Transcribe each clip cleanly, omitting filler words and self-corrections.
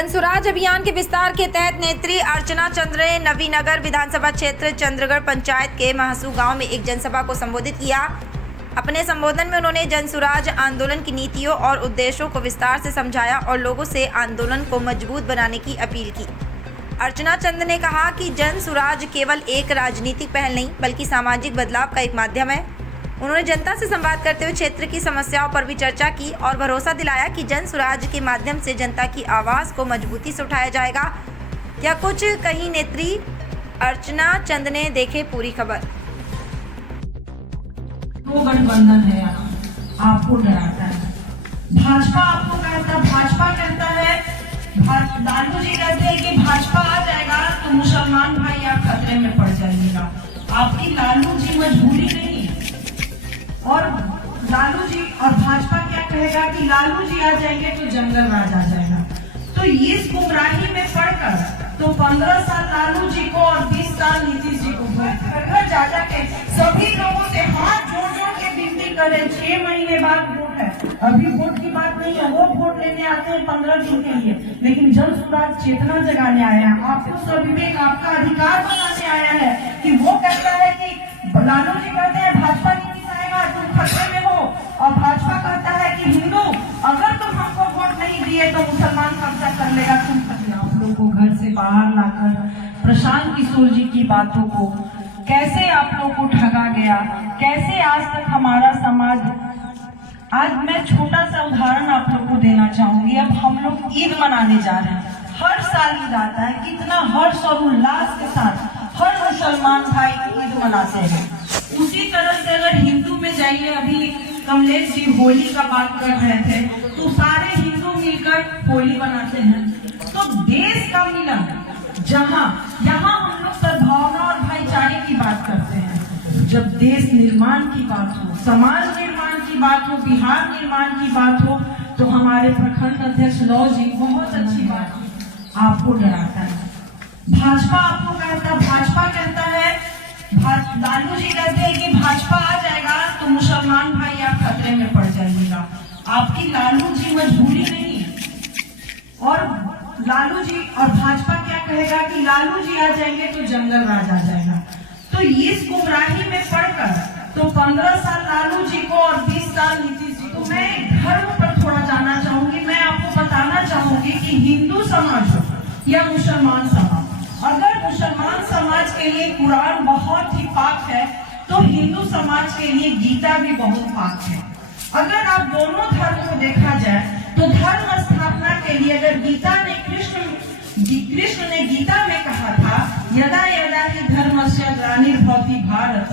जनसुराज अभियान के विस्तार के तहत नेत्री अर्चना चंद्र ने नवीनगर विधानसभा क्षेत्र चंद्रगढ़ पंचायत के महासू गांव में एक जनसभा को संबोधित किया। अपने संबोधन में उन्होंने जनसुराज आंदोलन की नीतियों और उद्देश्यों को विस्तार से समझाया और लोगों से आंदोलन को मजबूत बनाने की अपील की। अर्चना चंद्र ने कहा कि जनसुराज केवल एक राजनीतिक पहल नहीं बल्कि सामाजिक बदलाव का एक माध्यम है। उन्होंने जनता से संवाद करते हुए क्षेत्र की समस्याओं पर भी चर्चा की और भरोसा दिलाया कि जनसुराज के माध्यम से जनता की आवाज़ को मजबूती से उठाया जाएगा। या कुछ कहीं नेत्री अर्चना चंद्र ने देखे पूरी खबर। दो गठबंधन है यहाँ, आपको डराता है। भाजपा आपको कहता, भाजपा कहता है, लालू जी कहते हैं कि भाजपा आ जाएगा तो मुसलमान भाई आप खतरे में पड़ जाइएगा। आपकी लालू जी मजबूरी नहीं, और लालू जी और भाजपा क्या कहेगा कि लालू जी आ जाएंगे तो जंगल राज आ जाएगा। तो इस गुमराही में पड़कर तो 15 साल लालू जी को और 20 साल नीतीश जी को घर जा जाके सभी लोगों से हाथ जोड़ जोड़ के विनती करें। 6 महीने बाद वोट है, अभी वोट की बात नहीं है, वो वोट लेने आते हैं 15 दिन के लिए, लेकिन जनसुराज चेतना जगाने आया है, आपको स्वविवेक आपका अधिकार बनाने आया है कि वो कहता है कि लालू जी कहते हैं भाजपा तुम खतरे में हो, और भाजपा कहता है कि हिंदू अगर तुम हमको वोट नहीं दिए तो मुसलमान कब्जा कर लेगा। तुम आप लोगों को घर से बाहर लाकर प्रशांत किशोर जी की बातों को कैसे आप लोग को ठगा गया, कैसे आज तक हमारा समाज। आज मैं छोटा सा उदाहरण आप लोग को देना चाहूंगी। अब हम लोग ईद मनाने जा रहे हैं, हर साल ईद आता है, कितना हर्ष और उल्लास के साथ हर मुसलमान भाई ईद मनाते हैं। उसी तरह से अगर हिंदू में जाइए, अभी कमलेश जी होली का बात कर रहे थे, तो सारे हिंदू मिलकर होली बनाते हैं। तो देश का मिलन जहाँ हम लोग सद्भावना और भाईचारे की बात करते हैं, जब देश निर्माण की बात हो, समाज निर्माण की बात हो, बिहार निर्माण की बात हो, तो हमारे प्रखंड अध्यक्ष लौ जी बहुत अच्छी बात आपको डराता है। भाजपा आपको कहता, भाजपा कहता है, लालू जी कहते हैं कि भाजपा आ जाएगा तो मुसलमान भाई आप खतरे में पड़ जाइएगा। आपकी लालू जी मजबूरी नहीं, और लालू जी और भाजपा क्या कहेगा कि लालू जी आ जाएंगे तो जंगल राज आ जाएगा। तो इस गुमराही में पड़कर तो 15 साल लालू जी को और 20 साल नीतीश जी को। मैं धर्म पर थोड़ा जाना चाहूंगी। मैं आपको बताना चाहूंगी कि हिंदू समाज हो या मुसलमान समाज, अगर मुसलमान समाज के लिए कुरान बहुत ही पाक है तो हिंदू समाज के लिए गीता भी बहुत पाक है। अगर आप दोनों धर्म को देखा जाए तो धर्म स्थापना के लिए अगर गीता ने कृष्ण ने गीता में कहा था, यदा यदा हि धर्मस्य ग्लानिर्भवति भारत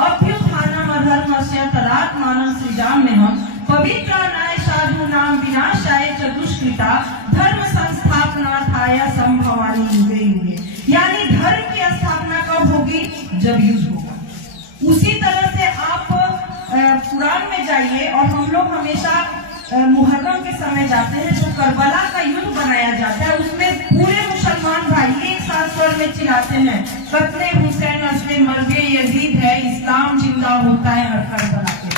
अभ्युत्थानम् अधर्मस्य तदात्मानं सृजाम्यहम् पवित्राणाय साधूनां विनाशाय च दुष्कृता धर्म संस्थापनार्थाय संभवामि युगे युगे। यानी धर्म की स्थापना कब होगी? जब युद्ध होगा। उसी तरह से आप कुरान में जाइए, और हम लोग हमेशा मुहर्रम के समय जाते हैं, जो करबला का युद्ध बनाया जाता है, उसमें पूरे मुसलमान भाई एक साथ स्वर में चिल्लाते हैं, कत्ले हुसैन असले मर्गे यजीद है, इस्लाम जिंदा होता है हर करबला के।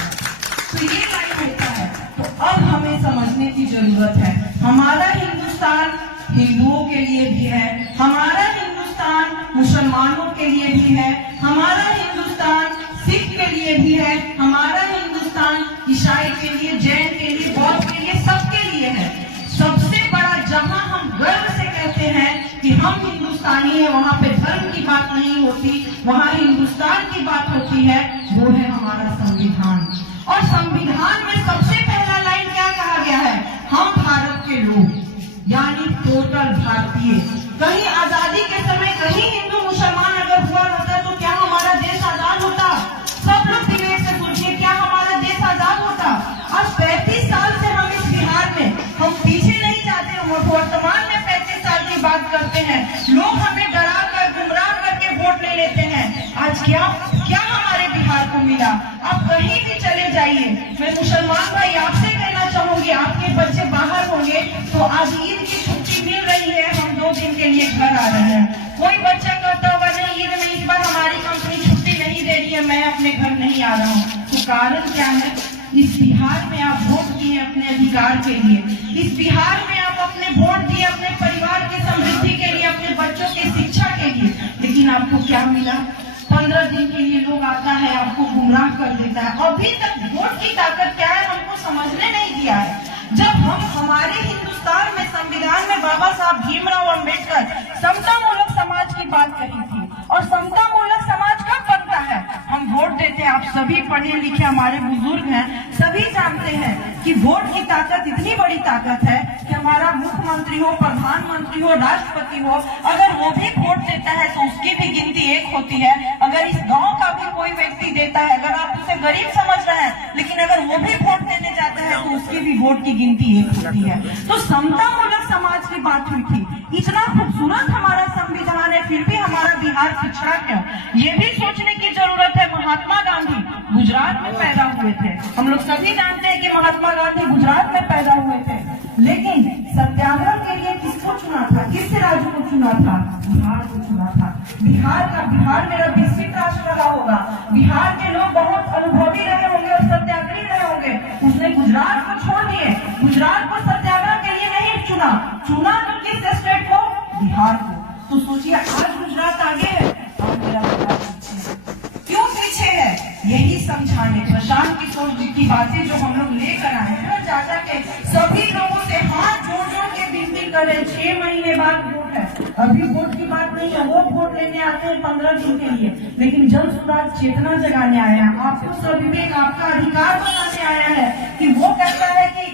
तो ये टाइम होता है। तो अब हमें समझने की जरूरत है, हमारा हिंदुस्तान हिंदुओं के लिए भी है, हमारा हिंदुस्तान मुसलमानों के लिए भी है, हमारा हिंदुस्तान सिख के लिए भी है, हमारा हिंदुस्तान ईसाई के लिए, जैन के लिए, बौद्ध के लिए, सबके लिए है। सबसे बड़ा जहां हम गर्व से कहते हैं कि हम हिंदुस्तानी हैं, वहां पे धर्म की बात नहीं होती, वहां हिंदुस्तान की बात होती है, वो है हमारा संविधान। और संविधान में सबसे पहला लाइन क्या कहा गया है? हम भारत के लोग, यानी टोटल भारतीय। कहीं आजादी के समय कहीं हिंदू मुसलमान अगर हुआ होता तो क्या हमारा देश आजाद होता? सब लोग विवेक से सोचिए, क्या हमारा देश आजाद होता? आज 35 साल से हम इस बिहार में, हम पीछे नहीं जाते, वर्तमान में 35 साल की बात करते हैं। लोग हमें डरा कर गुमराह करके वोट ले लेते हैं। आज क्या हमारे बिहार को मिला? आप कहीं भी चले जाइए, मैं मुसलमान भाई आपसे कहना चाहूंगी, आपके बच्चे बाहर होंगे तो आज ईद की छुट्टी मिल रही है, हम 2 दिन के लिए घर आ रहे हैं। कोई बच्चा कहता होगा नहीं ईद में इस बार हमारी कंपनी छुट्टी नहीं दे रही है, मैं अपने घर नहीं आ रहा हूँ। तो कारण क्या है? इस बिहार में आप वोट किए अपने अधिकार के लिए, इस बिहार में आप अपने लिए वोट दिए अपने परिवार की समृद्धि के लिए, अपने बच्चों की शिक्षा के लिए, लेकिन आपको क्या मिला? 15 दिन के लिए लोग आता है, आपको गुमराह कर देता है। अभी तक वोट की ताकत क्या है हमको समझने नहीं दिया है। जब हम हमारे हिंदुस्तान में संविधान में बाबा साहब भीमराव अंबेडकर समता मूलक समाज की बात कही थी, और समता मूलक समाज कब बनता है? हम वोट देते हैं। आप सभी पढ़े लिखे हमारे बुजुर्ग हैं, सभी जानते हैं कि वोट की ताकत इतनी बड़ी ताकत है कि हमारा मुख्यमंत्री हो, प्रधानमंत्री हो, राष्ट्रपति हो, अगर वो भी वोट देता है तो उसकी भी गिनती एक होती है। अगर इस गांव का भी कोई व्यक्ति देता है, अगर आप उसे गरीब समझ रहे हैं, लेकिन अगर वो भी वोट देने जाता है तो उसकी भी वोट की गिनती एक होती है। तो समता मूलक समाज की बात हुई थी। इतना खूबसूरत हमारा संविधान है, फिर भी हमारा बिहार पिछड़ा क्यों? ये भी सोचने की जरूरत है। महात्मा गांधी गुजरात में पैदा हुए थे, हम लोग सभी जानते हैं कि महात्मा गांधी गुजरात में पैदा हुए थे, लेकिन सत्याग्रह के लिए किसको चुना था? किस राज्य को चुना था? बिहार को चुना था। बिहार मेरा विकसित राष्ट्र रहा होगा, बिहार के लोग बहुत अनुभवी रहे होंगे और सत्याग्रही रहे होंगे। उसने गुजरात को छोड़ दिए, गुजरात को सत्याग्रह के लिए नहीं चुना तो किस स्टेट को? बिहार को। तो सोचिए, आज गुजरात आगे है और मेरा बिहार पीछे है। क्यों पीछे है? यही समझाने प्रशांत किशोर जी की बातें जो हम लोग लेकर आए हैं, जाकर के सभी लोगों से हाथ जोड़ के विनती करें। 6 महीने बाद वोट है, अभी वोट की बात नहीं है। वो वोट लेने आते हैं 15 दिन के लिए, लेकिन जन स्वराज चेतना जगाने आया है, आपको सविवेक, आपका अधिकार बताने आया है। कि वो कहता है कि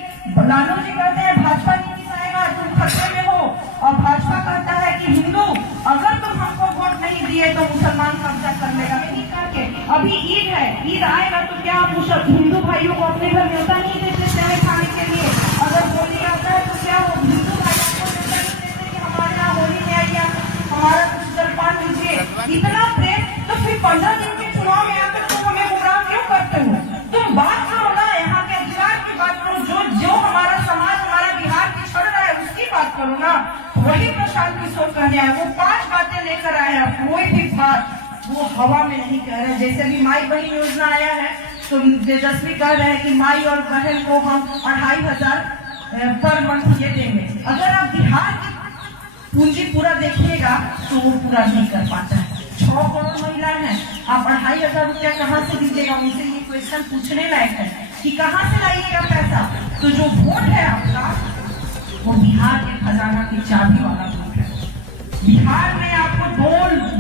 लालू जी कहते हैं भाजपा नहीं जिताएगा, तुम खतरे में हो, और भाजपा कहता है कि हिंदू अगर तुम हमको वोट नहीं दिए तो मुसलमान कब्जा कर लेगा। नहीं करके अभी ईद है, ईद आएगा तो क्या आप हिंदू भाइयों को अपने घर न्योता नहीं देते सेवई खाने के लिए? अगर होली आता है तो क्या वो हिंदू भाइयों को न्योता नहीं देते कि हमारे यहाँ होली में आइए, हमारा कुछ जलपान लीजिए? इतना प्रेम, तो फिर 15 दिन के चुनाव में आकर तुम हमें गुमराह क्यों करते हो? तुम बात करो ना, यहाँ के अधिकार की बात करो, जो हमारा समाज, हमारा बिहार पिछड़ रहा है उसकी बात करो ना। वही प्रशांत किशोर कहने आए, वो 5 बातें लेकर आए हैं, कोई भी बात वो हवा में नहीं कह रहे। जैसे भी माई बहन योजना आया है तो तेजस्वी कह रहे हैं कि माई और बहन को हम 2500 पर मंथ ये देंगे। अगर आप बिहार की पूंजी पूरा देखिएगा तो वो पूरा नहीं कर पाता है। 6 करोड़ महिला हैं, आप 2500 रुपया कहाँ से दीजिएगा? उनसे ये क्वेश्चन पूछने लायक है कि कहाँ से लाइएगा पैसा? तो जो वोट है आपका वो बिहार के खजाना की चाबी वाला वोट है। बिहार में आपको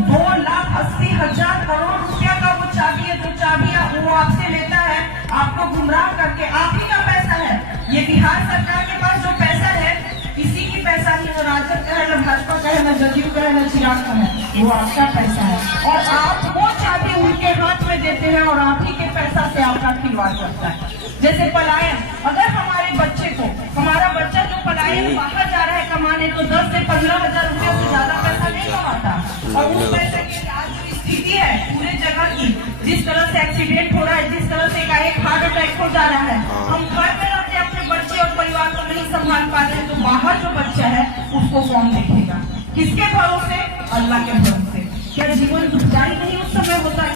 2,80,000 करोड़ रुपया का वो चाबी है, तो चाबियां वो आपसे लेता है, आपको गुमराह करके। आप ही का पैसा है ये। बिहार सरकार के पास जो पैसा है किसी की पैसा नहीं, वो राजद का है, न भाजपा का है, न जदयू का है, न चिराग का है, वो आपका पैसा है। और आप वो चाबी उनके हाथ में देते हैं और आप ही के पैसा से आपका खिलवाड़ करता है। जैसे पलायन, अगर हमारे बच्चे को, हमारा बच्चा जो पलायन बाहर जा रहा है कमाने, तो 10 से 15,000 रुपया से ज्यादा पैसा नहीं कमाता। और उस पैसे की आज जो स्थिति है पूरे जगह की, जिस तरह से एक्सीडेंट हो रहा है, जिस तरह से एक हार्ट अटैक हो जा रहा है, हम घर में रहते अपने बच्चे और परिवार को नहीं संभाल पाते हैं, तो बाहर जो बच्चा है उसको कौन देखेगा? किसके भरोसे? अल्लाह के भरोसे। क्या जीवन दुखदाई नहीं उस समय होता है?